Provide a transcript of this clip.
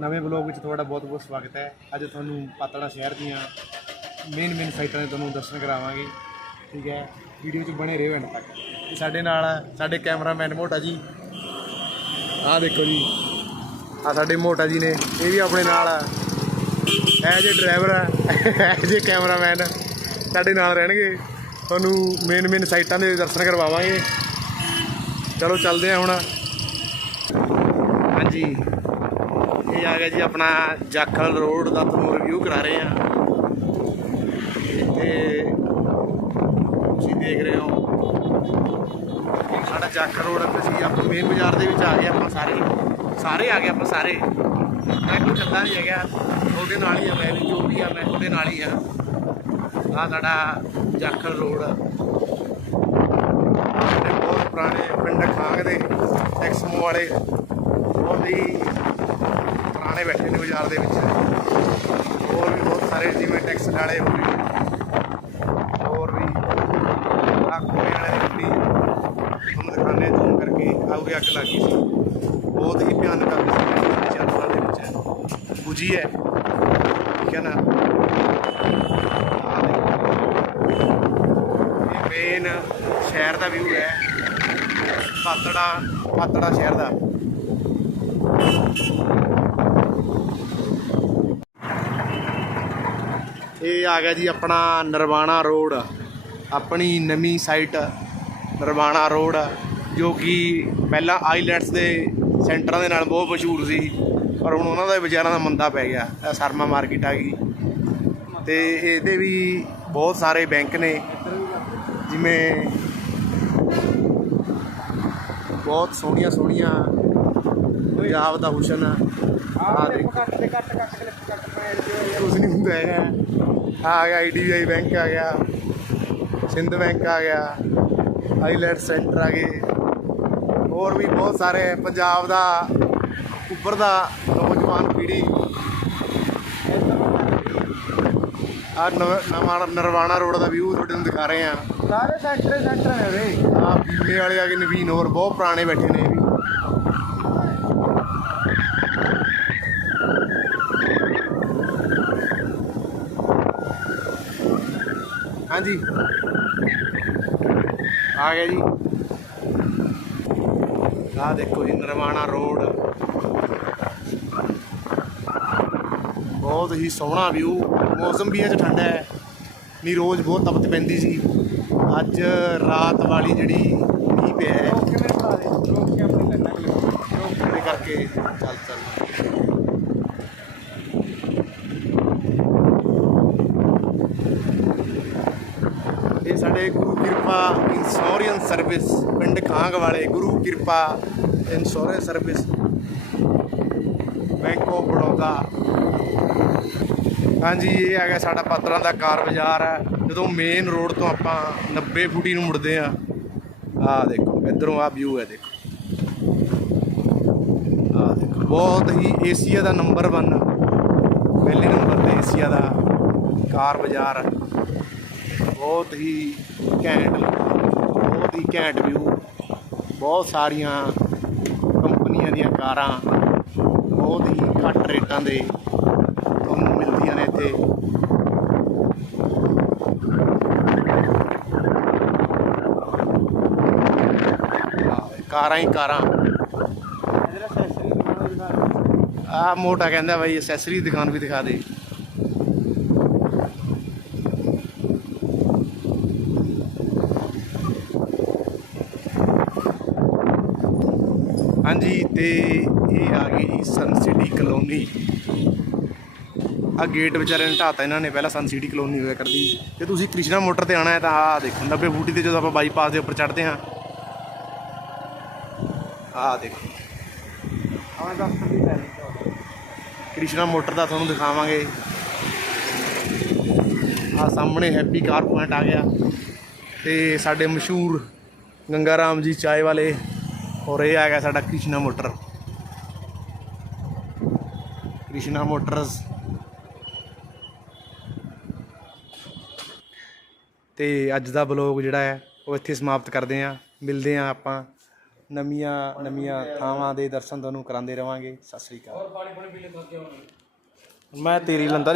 ਨਵੇਂ ਬਲੌਗ ਵਿੱਚ ਤੁਹਾਡਾ ਬਹੁਤ-ਬਹੁਤ ਸਵਾਗਤ ਹੈ। ਅੱਜ ਤੁਹਾਨੂੰ ਪਾਤੜਾ ਸ਼ਹਿਰ ਦੀਆਂ ਮੇਨ ਮੇਨ ਸਾਈਟਾਂ ਦੇ ਤੁਹਾਨੂੰ ਦਰਸ਼ਨ ਕਰਾਵਾਂਗੇ। ਠੀਕ ਹੈ? ਵੀਡੀਓ 'ਚ ਬਣੇ ਰਹੋ ਐਂਡ ਤੱਕ। ਤੇ ਸਾਡੇ ਨਾਲ ਸਾਡੇ ਕੈਮਰਾਮੈਨ ਮੋਟਾ ਜੀ। ਆਹ ਦੇਖੋ ਜੀ। ਆ ਸਾਡੇ ਮੋਟਾ ਜੀ ਨੇ। ਇਹ ਵੀ ਆਪਣੇ ਨਾਲ ਐ ਜੇ ਡਰਾਈਵਰ ਐ ਜੇ ਕੈਮਰਾਮੈਨ ਸਾਡੇ ਨਾਲ ਰਹਿਣਗੇ। ਤੁਹਾਨੂੰ ਮੇਨ ਮੇਨ ਸਾਈਟਾਂ ਦੇ ਦਰਸ਼ਨ ਕਰਵਾਵਾਂਗੇ। ਚਲੋ ਚੱਲਦੇ ਆ ਹੁਣ। ਹਾਂਜੀ। ਇਹ ਆ ਗਿਆ ਜੀ ਆਪਣਾ ਜਾਖਲ ਰੋਡ ਦਾ ਤੁਹਾਨੂੰ ਰਿਵਿਊ ਕਰਾ ਰਹੇ ਆ ਇੱਥੇ ਤੁਸੀਂ ਦੇਖ ਰਹੇ ਹੋ ਸਾਡਾ ਜਾਖਲ ਰੋਡ ਤੇ ਸੀ, ਆਪਾਂ ਮੇਨ ਬਾਜ਼ਾਰ ਦੇ ਵਿੱਚ ਆ ਗਏ ਆਪਾਂ ਸਾਰੇ। ਸਾਰੇ ਆ ਗਏ ਆਪਾਂ ਸਾਰੇ। ਮੈਂ ਕੋਈ ਕੱਲਾ ਨਹੀਂ ਹੈਗਾ। ਉਹਦੇ ਨਾਲ ਹੀ ਆ ਮੈਂ ਵੀ, ਜੋ ਵੀ ਆ ਮੈਂ ਉਹਦੇ ਨਾਲ ਹੀ ਆ। ਆ ਸਾਡਾ ਜਾਖਲ ਰੋਡ ਤੇ ਬਹੁਤ ਪੁਰਾਣੇ ਪਿੰਡ ਖਾਂਗ ਦੇ ਐਕਸਮੋ ਵਾਲੇ। ਬਹੁਤ ਹੀ ਪੁਰਾਣੇ ਬੈਠੇ ਨੇ ਬਾਜ਼ਾਰ ਦੇ ਵਿੱਚ। ਹੋਰ ਵੀ ਬਹੁਤ ਸਾਰੇ ਜਿਵੇਂ ਟੈਕਸ ਵਾਲੇ ਹੋ ਗਏ। ਹੋਰ ਵੀ ਆ ਵਾਲੇ ਦੀ ਤੁਹਾਨੂੰ ਦਿਖਾਣੇ ਜ਼ੂਮ ਕਰਕੇ ਆਉਰੇ ਅੱਗ ਲੱਗੀ ਸੀ। ਬਹੁਤ ਹੀ ਭਿਆਨਕ ਅੱਗ ਸੀ। ਚਾਰਾਂ ਦੇ ਵਿੱਚ। ਬੁਝੀ ਹੈ। ਠੀਕ ਹੈ ਨਾ? ਇਹ ਮੇਨ ਸ਼ਹਿਰ ਦਾ ਵਿਊ ਹੈ। ਪਾਤੜਾ ਪਾਤੜਾ ਸ਼ਹਿਰ ਦਾ। ਇਹ ਆ ਗਿਆ ਜੀ ਆਪਣਾ ਨਰਵਾਣਾ ਰੋਡ। ਆਪਣੀ ਨਵੀਂ ਸਾਈਟ ਨਰਵਾਣਾ ਰੋਡ, ਜੋ ਕਿ ਪਹਿਲਾਂ ਆਈਲੈਂਡਸ ਦੇ ਸੈਂਟਰਾਂ ਦੇ ਨਾਲ ਬਹੁਤ ਮਸ਼ਹੂਰ ਸੀ, ਪਰ ਹੁਣ ਉਹਨਾਂ ਦਾ ਵਿਚਾਰਾਂ ਦਾ ਮੰਦਾ ਪੈ ਗਿਆ, ਇਹ ਸਰਮਾ ਮਾਰਕੀਟ ਆ ਗਈ। ਤੇ ਇਹਦੇ ਵੀ ਬਹੁਤ ਸਾਰੇ ਬੈਂਕ ਨੇ, ਜਿਵੇਂ ਬਹੁਤ ਸੋਹਣੀਆਂ ਸੋਹਣੀਆਂ ਪੰਜਾਬ ਦਾ ਹੁਸਨ ਆ ਦੇਖੋ ਕੱਟ ਤੇ ਕੱਟ ਕੱਟ ਕੇ ਕੱਟ ਪੈ ਕੁਝ ਨਹੀਂ ਹੁੰਦਾ ਹੈਗਾ ਆ ਗਿਆ ਆਈਡੀਬੀਆਈ ਬੈਂਕ ਆ ਗਿਆ ਸਿੰਧ ਬੈਂਕ ਆ ਗਿਆ ਆਈਲੈਟ ਸੈਂਟਰ ਆ ਗਏ ਹੋਰ ਵੀ ਬਹੁਤ ਸਾਰੇ ਪੰਜਾਬ ਦਾ ਉੱਭਰਦਾ ਨੌਜਵਾਨ ਪੀੜ੍ਹੀ ਆ ਨਵਾਂ ਨਰਵਾਣਾ ਰੋਡ ਦਾ ਵਿਊ ਤੁਹਾਡੇ ਨੂੰ ਦਿਖਾ ਰਹੇ ਆ ਸਾਰੇ ਸੈਕਟਰ ਸੈਕਟਰ ਨੇ ਰੇ ਆ ਬੀਮੇ ਵਾਲੇ ਆ ਗਏ ਨਵੀਨ ਹੋਰ ਬਹੁਤ ਪੁਰਾਣੇ ਬੈਠੇ ਨੇ ਹਾਂਜੀ। ਆ ਗਿਆ ਜੀ। ਆ ਦੇਖੋ ਜੀ ਨਰਵਾਣਾ ਰੋਡ। ਬਹੁਤ ਹੀ ਸੋਹਣਾ ਵਿਊ ਮੌਸਮ ਵੀ ਅੱਜ ਠੰਡਾ ਹੈ। ਨਹੀਂ ਰੋਜ਼ ਬਹੁਤ ਤਪਤ ਪੈਂਦੀ ਸੀ। ਅੱਜ ਰਾਤ ਵਾਲੀ ਜਿਹੜੀ ਮੀਂਹ ਪਿਆ ਹੈ। ਰੋਕ ਕੇ ਮੇਰੇ ਪਾ ਦੇ ਰੋਕ ਕੇ ਆਪਣੇ ਕੰਨਾਂ ਕੋਲ ਰੋਕ ਉਹਦੇ ਕਰਕੇ ਚੱਲ ਚੱਲ ਇਹ ਸਾਡੇ ਗੁਰੂ ਕਿਰਪਾ ਇੰਸ਼ੋਰੈਂਸ ਸਰਵਿਸ ਪਿੰਡ ਖਾਂਗ ਵਾਲੇ, Guru Kirpa insurance service bank of Baroda ਹਾਂਜੀ, ਇਹ ਹੈਗਾ ਸਾਡਾ ਪਾਤਰਾਂ ਦਾ ਕਾਰ ਬਾਜ਼ਾਰ ਹੈ। ਜਦੋਂ ਮੇਨ ਰੋਡ ਤੋਂ ਆਪਾਂ 90 ਫੁੱਟੀ ਨੂੰ ਮੁੜਦੇ ਆ ਆਹ ਦੇਖੋ, ਇਧਰੋਂ ਆ ਵਿਊ ਹੈ, ਦੇਖੋ। ਆ ਦੇਖੋ, ਬਹੁਤ ਹੀ ਏਸ਼ੀਆ ਦਾ ਨੰਬਰ 1 ਪਹਿਲੇ ਨੰਬਰ ਤੇ ਏਸ਼ੀਆ ਦਾ ਕਾਰ ਬਾਜ਼ਾਰ ਬਹੁਤ ਹੀ ਘੈਂਟ। ਬਹੁਤ ਹੀ ਘੈਂਟ ਵਿਊ ਬਹੁਤ ਸਾਰੀਆਂ ਕੰਪਨੀਆਂ ਦੀਆਂ ਕਾਰਾਂ ਬਹੁਤ ਹੀ ਘੱਟ ਰੇਟਾਂ ਦੇ ਤੁਹਾਨੂੰ ਮਿਲਦੀਆਂ ਨੇ ਇੱਥੇ। ਕਾਰਾਂ ਹੀ ਕਾਰਾਂ। ਅਸੈਸਰੀ ਆ ਮੋਟਾ ਕਹਿੰਦਾ ਬਾਈ ਐਕਸੈਸਰੀ ਦੁਕਾਨ ਵੀ ਦਿਖਾ ਦੇ ਹਾਂਜੀ ਤੇ ਇਹ ਆ ਗਈ ਜੀ ਸਨ ਸਿਟੀ ਕਲੋਨੀ ਆ ਗੇਟ ਵਿਚਾਰੇ ਨੇ ਢਾਤਾ ਇਹਨਾਂ ਨੇ ਪਹਿਲਾਂ ਸਨ ਸਿਟੀ ਕਲੋਨੀ ਹੋਇਆ ਕਰਦੀ ਤੇ ਤੁਸੀਂ ਕ੍ਰਿਸ਼ਨਾ ਮੋਟਰ ਤੇ ਆਣਾ ਹੈ ਤਾਂ ਆ ਦੇਖੋ 90 ਫੁੱਟੀ ਤੇ ਜਦੋਂ ਆਪਾਂ ਬਾਈਪਾਸ ਦੇ ਉੱਪਰ ਚੜ੍ਹਦੇ ਹਾਂ। ਆ ਦੇਖੋ। ਆਵਾਂ ਦੱਸ ਲਈ ਕ੍ਰਿਸ਼ਨਾ ਮੋਟਰ ਦਾ ਤੁਹਾਨੂੰ ਦਿਖਾਵਾਂਗੇ। ਆ ਸਾਹਮਣੇ ਹੈਪੀ ਕਾਰ ਪੁਆਇੰਟ ਆ ਗਿਆ। ਤੇ ਸਾਡੇ ਮਸ਼ਹੂਰ ਗੰਗਾ ਰਾਮ ਜੀ ਚਾਏ ਵਾਲੇ ਔਰ ਇਹ ਆ ਗਿਆ ਸਾਡਾ ਕ੍ਰਿਸ਼ਨਾ ਮੋਟਰ। ਕ੍ਰਿਸ਼ਨਾ ਮੋਟਰਸ। ਤੇ ਅੱਜ ਦਾ ਬਲੌਗ ਜਿਹੜਾ ਹੈ ਉਹ ਇੱਥੇ ਸਮਾਪਤ ਕਰਦੇ ਹਾਂ। ਮਿਲਦੇ ਹਾਂ ਆਪਾਂ ਨਵੀਆਂ ਨਵੀਆਂ ਥਾਵਾਂ ਦੇ ਦਰਸ਼ਨ ਤੁਹਾਨੂੰ ਕਰਾਉਂਦੇ ਰਵਾਂਗੇ। ਸਤਿ ਸ੍ਰੀ ਅਕਾਲ। ਮੈਂ ਤੇਰੀ ਲੰਦਾ